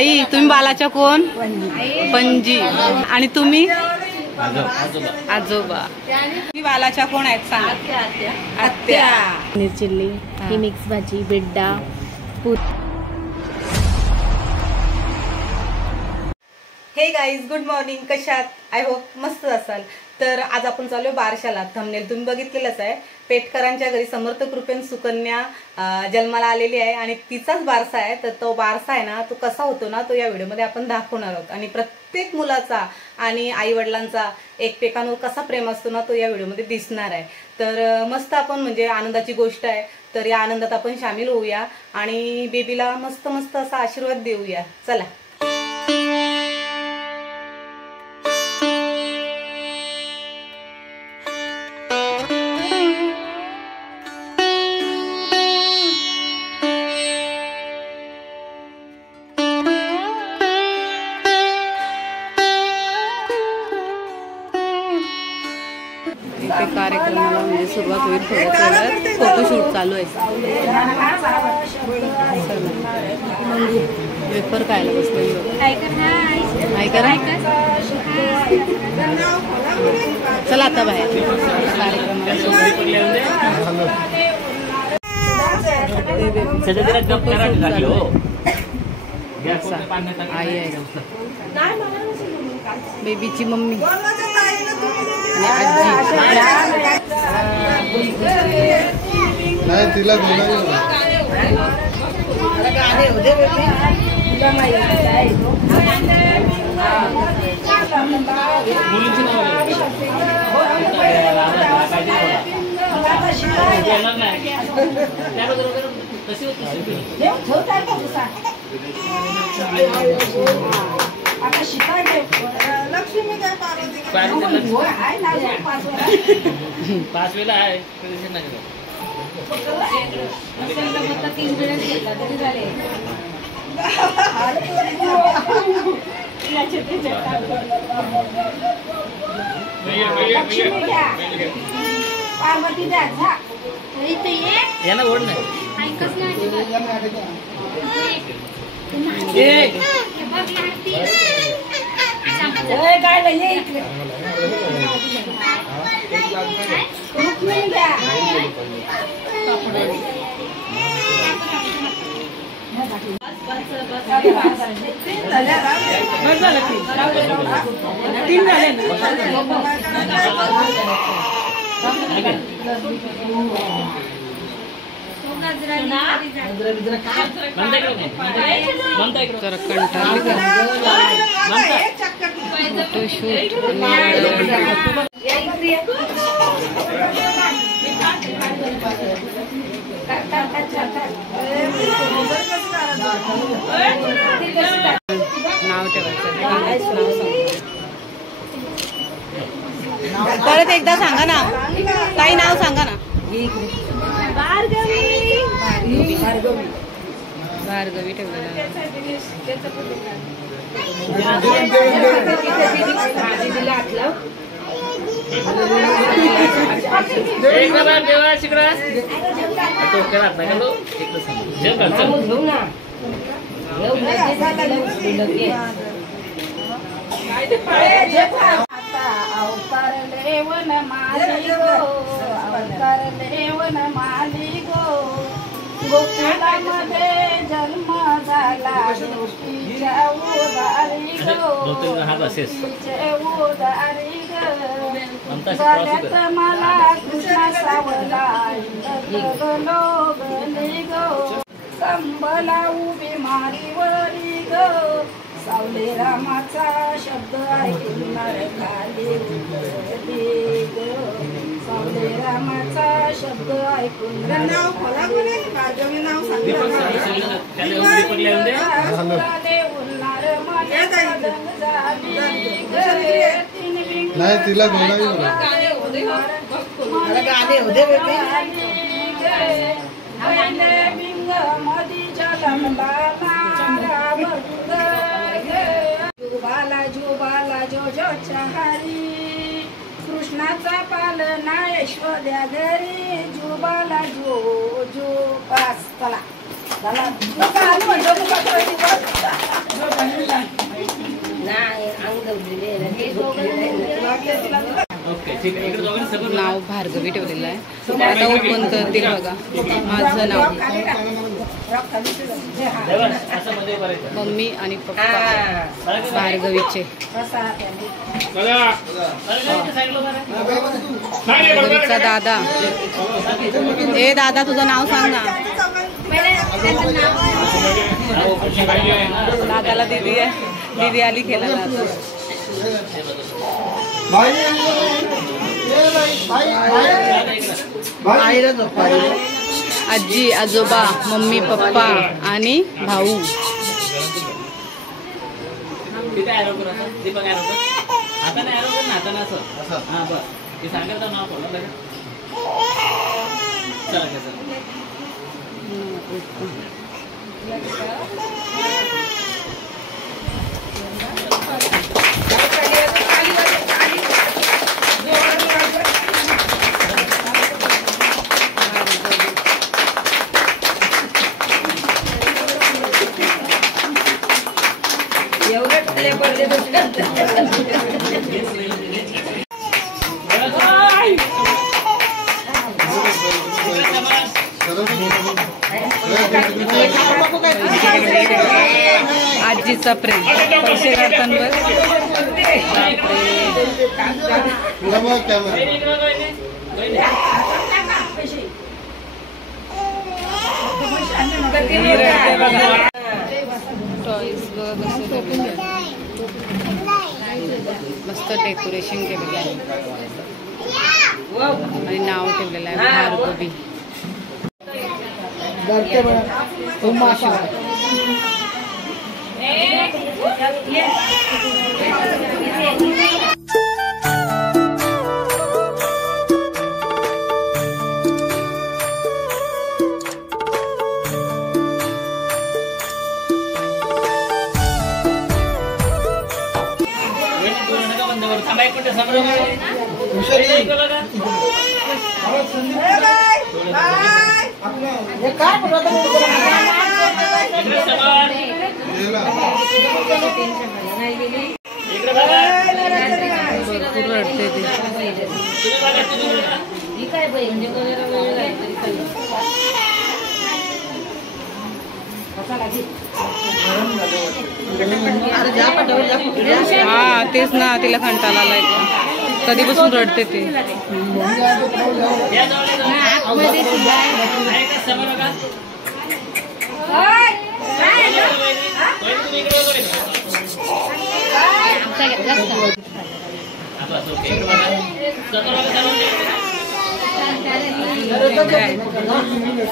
आई तुम्ही बालाच्या कोण? पणजी. आणि तुम्ही? आजोबा. तुम्ही बालाच्या कोण आहेत सांगा? आत्या. पनीर चिल्ली, ही मिक्स भाजी, बिड्डा. हे गाईज, गुड मॉर्निंग. कशात? आय होप मस्त असाल. तर आज आपण चालू बारशाला. थंबनेल तुम्ही बघितलेलंच आहे. पेटकरांच्या घरी समर्थ कृपेन सुकन्या जन्माला आलेली आहे आणि तिचाच बारसा आहे. तर तो बारसा आहे ना, तो कसा होतो ना, तो या व्हिडिओमध्ये आपण दाखवणार आहोत. आणि प्रत्येक मुलाचा आणि आई वडिलांचा एकमेकांवर कसा प्रेम असतो ना, तो या व्हिडिओमध्ये दिसणार आहे. तर मस्त आपण म्हणजे आनंदाची गोष्ट आहे. तर या आनंदात आपण सामील होऊया आणि बेबीला मस्त मस्त असा आशीर्वाद देऊया. चला. कार्यक्रमाला म्हणजे सुरुवात होईल. थोडं फोटोशूट चालू आहे. वेफर खायला बसले. चला आता बाहेर आई आहे, बेबीची मम्मी नाही तिला पाच वेळा आहे. याला ओढ नाही. परत एकदा सांगा ना ताई, नाव सांगा ना. भार्गवी ठेवलेलं. अवतार लेवन माली गो, गोकुळामध्ये जन्म झाला गोपीच्या उदारी गो, उदारी ग. झाल्यात मला कृष्ण सावला लोगली गो, संबला उभी मारीवरी ग. सावले रामाचा शब्द ऐकून खाली उतरली ग, सावले रामाचा शब्द ऐकून. नाव खोला कोणी? भार्गवी नाव सांगितलं. नाही तिला बोलावी. मधी जलमला जुबाला जुबाला जो जो चहारी, कृष्णाचा पालना यशोद्या घरी. जुबाला जो जो पास. चला चला. ठीक आहे इकडे दोघांनी सगळं नाव भार्गवी ठेवलेलं आहे. आता ओपन करतील बघा. माझं नाव असं मध्ये करायचं. मम्मी आणि पप्पा भार्गवीचे. भार्गवीचा दादा. ए दादा तुझं नाव सांग ना. दादाला दीदी आहे. दीदी आली खेळायला आता. आजी आजोबा मम्मी पप्पा आणि भाऊ. तिथे ॲरो कर असं दीपक ॲरो कर हाताने ॲरो कर ना हाताने असं हां बस ते सांगायचं नाव पडलं लगेच चला घ्या सर आजीचा प्रेम पैसे काढतांवर टॉईज मस्त डेकोरेशन केलेलं आहे आणि नाव ठेवलेलं आहे भार्गवी. भरपूर रडते ते. हा तेच ना तिला कंटाळा आलाय कधीपासून रडते ते.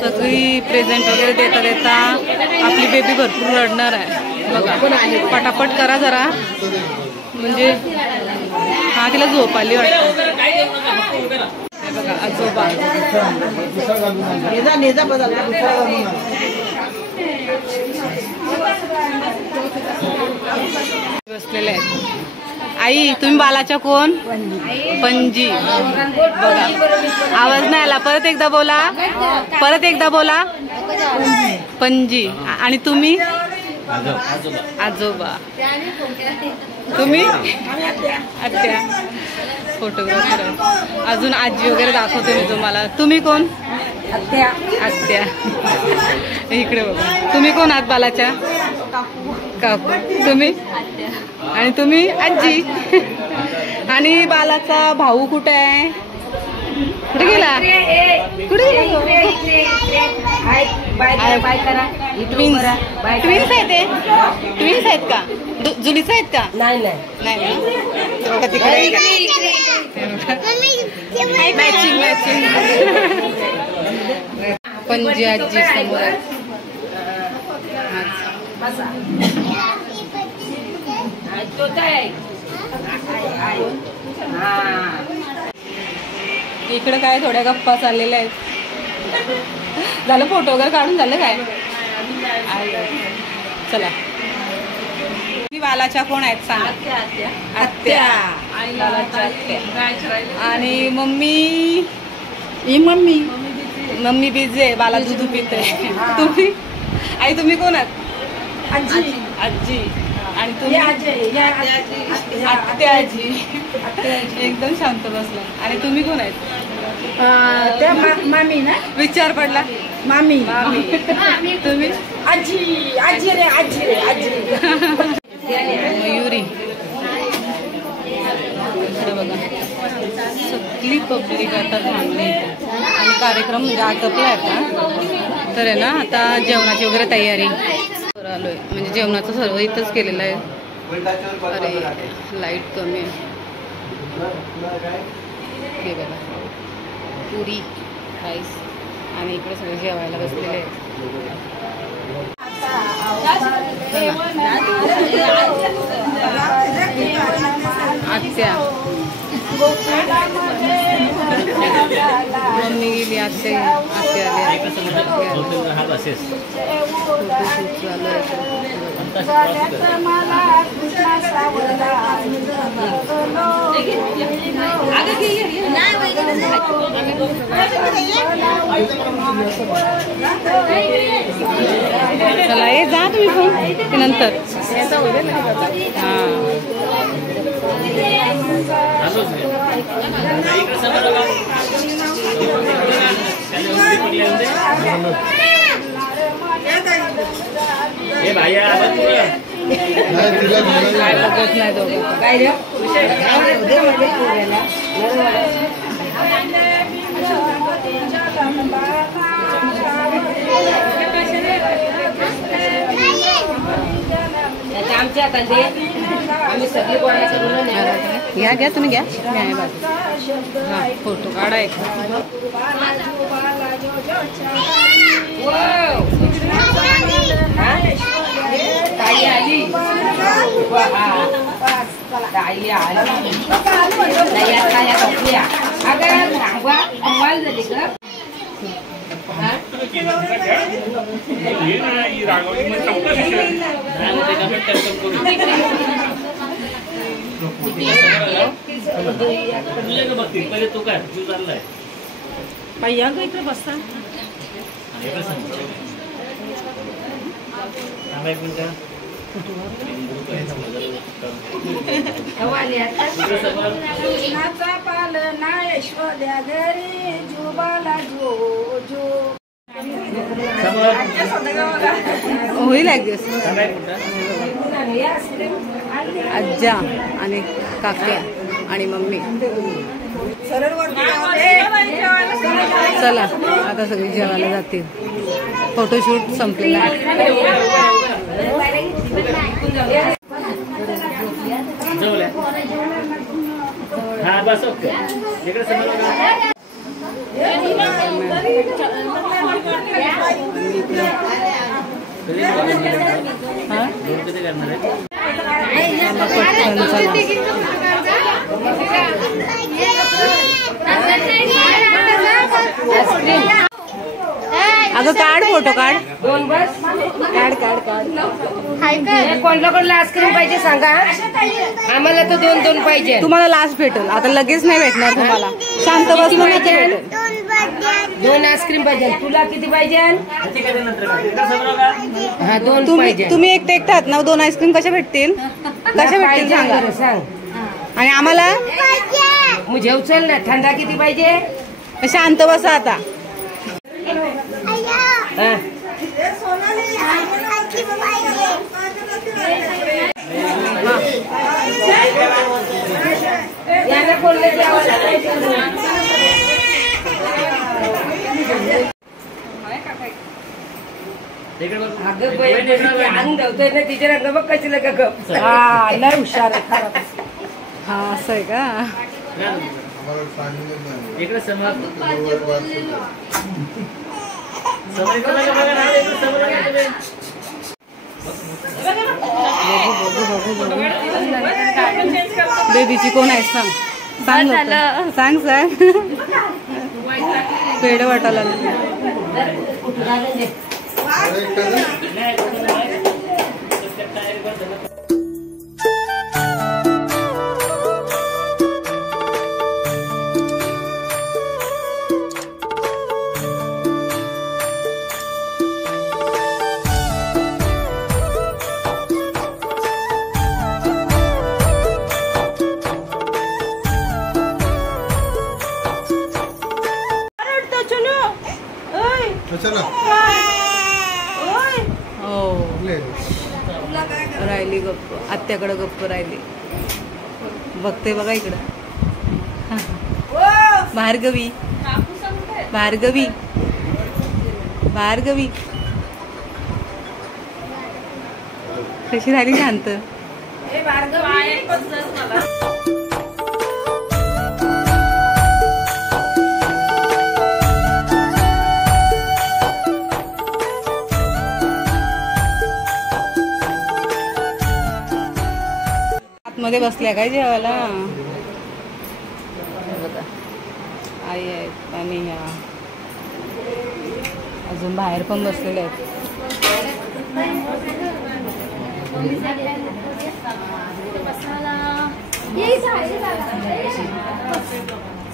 सगळी प्रेझेंट वगैरे देता देता आपली बेबी भरपूर रडणार आहे बघा. पटापट करा जरा म्हणजे हा तिला झोप आली वाटतं. बघा आजोबा बसलेले आहेत. आई तुम्ही बालाच्या कोण? पणजी. बघा आवाज नाही आला. परत एकदा बोला. परत एकदा बोला. पणजी. आणि तुम्ही? आजोबा. तुम्ही? आत्या. फोटोग्राफर आहे. अजून आजी वगैरे दाखवते मी तुम्हाला. तुम्ही कोण? आत्या. आत्या. इकडे बघा. तुम्ही कोण आहात बालाच्या? काकू. तुम्ही? आणि तुम्ही? आजी. आणि बालाचा भाऊ कुठे आहे? कुठे गेला? कुठे गेला? ट्विन्स आहेत ते? ट्विन्स आहेत का? जुलीच आहेत का? नाही नाही तिकडे मॅचिंग मॅचिंग. पणजी आजी समोर आहे. इकडे काय थोड्या गप्पा चाललेल्या आहेत. झालं फोटो वगैरे काढून झालं काय? चला. बालाच्या कोण आहेत सांगा? आत्या. आणि मम्मी? मम्मी बिझी आहे. बाला दूध पिते. तुम्ही? आई तुम्ही कोण आहात? आजी. आणि हे तुम्ही अजय, हे आत्याजी एकदम शांत बसला. आणि तुम्ही कोण आहेत? त्या मामी ना, विचार पडला. मामी तुम्ही? आजी, आजी रे, आजी रे, आजी. मयुरी. इकडे बघा सगळी पब्लिक आता थांबली आणि कार्यक्रम म्हणजे आटोपला आता. तर आहे ना आता जेवणाची वगैरे तयारी आलोय. म्हणजे जेवणाचं सर्व इथंच केलेलं आहे. अरे लाईट कमी आहे. हे बघा पुरी राईस आणि इकडे सगळे जेवायला बसलेले आहेत. आत्या मम्मी गेली, आत्या आली. चला ये जा तुम्ही पण नंतर. नाही तिला बोलावी. काय बघत नाही दोघं. काय रे आमच्या आम्ही सगळी गोळा करून घ्या घ्या तुम्ही घ्या. मी आहे बाजू. हा फोटो काढा एक. ताई आली, ताई आली, अगं सांगवा कमाल झाली का. पहिले तो काय तू चाललाय पहिया ग इकडे बसता. कृष्णाचा पालना यशोद्या घरी, जुबाला जो जो. होईल एक दिवस. आज्जा आणि काक्या आणि मम्मी. चला आता सगळी जेवायला जातील. फोटोशूट संपलेला आहे. हा बस ओके. इकडे समोर किती करणार आहे? अगं काढ फोटो काढ. दोन बस काढ काढ काढ. कोणला कोणला आईस्क्रीम पाहिजे सांगा. आम्हाला तर दोन दोन पाहिजे. तुम्हाला लास्ट भेटेल आता, लगेच नाही भेटणार तुम्हाला. शांत बसून भेटेल. दोन आईस्क्रीम पाहिजे. तुला किती पाहिजे. हा दोन तुम्ही पाहिजे. तुम्ही एकटे एकटात ना. दोन आईस्क्रीम कशा भेटतील? कशा भेटतील सांगा. सांग. आणि आम्हाला मुझे उचल ना. थंडा किती पाहिजे. शांत बसा आता. हा. याला बोलले की आवाज अगं बाई, अंग धावतोय ना तिच्या रंग बघ कशी लग गप. हा लय हुशार आहे खरं. हा असं आहे का? आम्हाला सांगितलं नाही. इकडे समोर बेबीची कोण आहे सांग. सांग लवकर. सांग सांग. पेड वाटायला अरे एखादं गप्प आत्याकडं गप्प राहिली. बघते बघा इकडं. भार्गवी भार्गवी भार्गवी कशी राहिली शांत. आतमध्ये बसल्या काय जेवायला. बघा आई आहेत आणि ह्या अजून बाहेर पण बसलेले आहेत.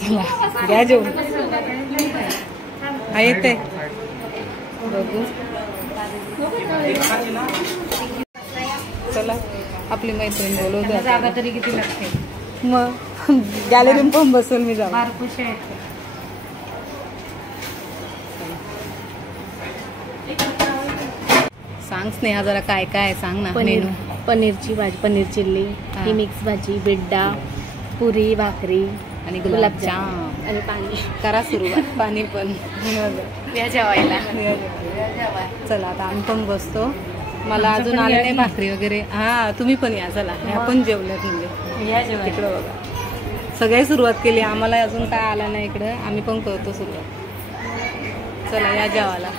चला घ्या जेवून. हा येते बघू. चला आपली मैत्रीण बोलवते. जागा तरी किती लागते. मग गॅलरीत पण बसेल मी जाऊ. फार खुश आहे. सांग स्नेहा जरा काय काय सांग ना पनीर मेनू. पनीरची भाजी, पनीर चिल्ली, हा. ही मिक्स भाजी, बिड्डा, पुरी, भाकरी आणि गुलाबजाम गुलाबजाम. आणि पाणी. करा सुरुवात. पाणी पण. या जेवायला. चला आता आम्ही पण बसतो. मला अजून आले नाही भाकरी वगैरे. हा तुम्ही पण या. चला ह्या पण जेवल्यात म्हणजे. या जेवायला. तिकडं बघा सगळी सुरुवात केली. आम्हाला अजून काय आला नाही इकडं. आम्ही पण करतो सुरुवात. चला या जेवायला.